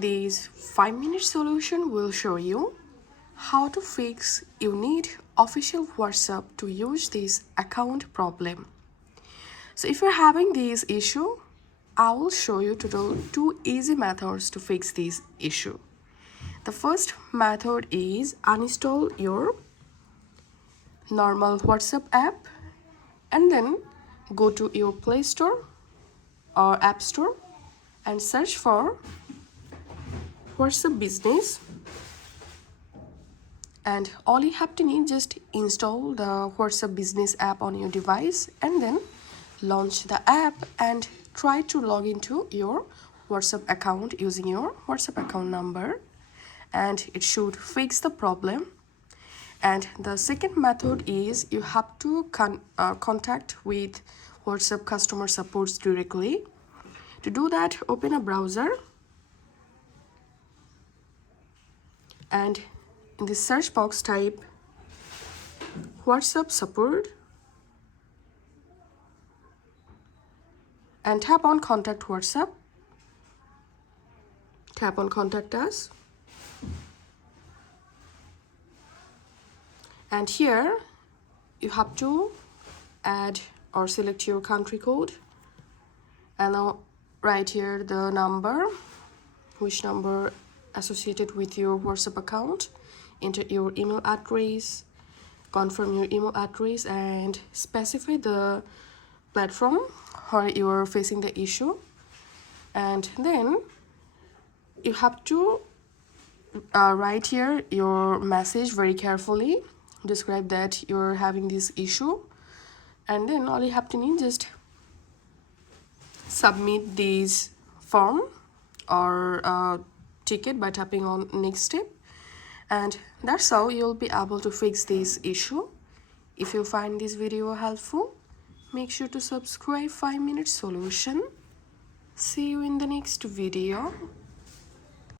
This 5-minute solution will show you how to fix you need official WhatsApp to use this account problem. So if you're having this issue, I will show you two easy methods to fix this issue. The first method is uninstall your normal WhatsApp app and then go to your Play Store or App Store and search for WhatsApp Business, and all you have to need just install the WhatsApp Business app on your device and then launch the app and try to log into your WhatsApp account using your WhatsApp account number, and it should fix the problem. And the second method is you have to contact with WhatsApp customer supports directly. To do that, open a browser and in the search box type WhatsApp support and tap on contact WhatsApp. Tap on contact us. And here you have to add or select your country code and now write here the number, which number associated with your WhatsApp account. Enter your email address, confirm your email address and specify the platform where you are facing the issue. And then you have to write here your message very carefully, describe that you're having this issue, and then all you have to need just submit this form or ticket by tapping on next step, and that's how you'll be able to fix this issue. If you find this video helpful, make sure to subscribe 5-minute solution. See you in the next video.